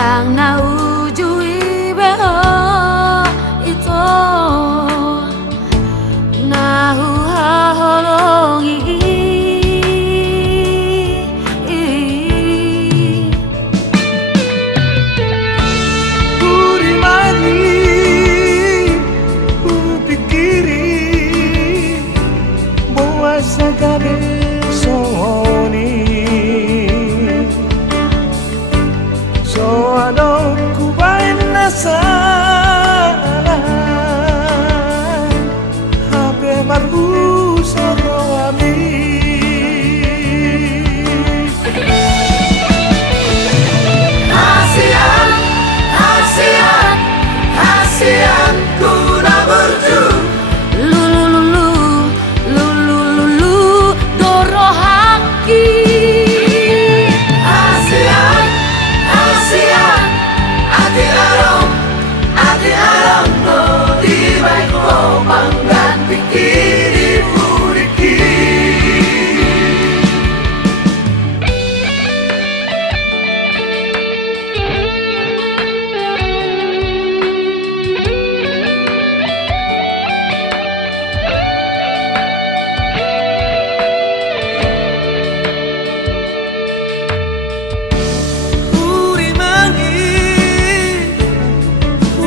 yang naujui beho itu nahu haholongi Puri mani upikiri boa sagabe soni so adon kubain nasala habe marhu soro ami Hasian, hasian, hasian ku na berju lulu doro haki Hasian, hasian, ati arong no di baik ko panggan pikiri puriki Puri mangi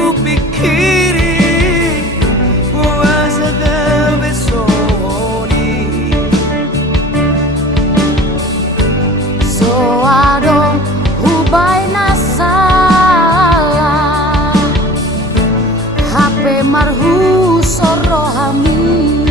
upikiri boa sagabe soni so adong hubay nasala hape marhu soro hami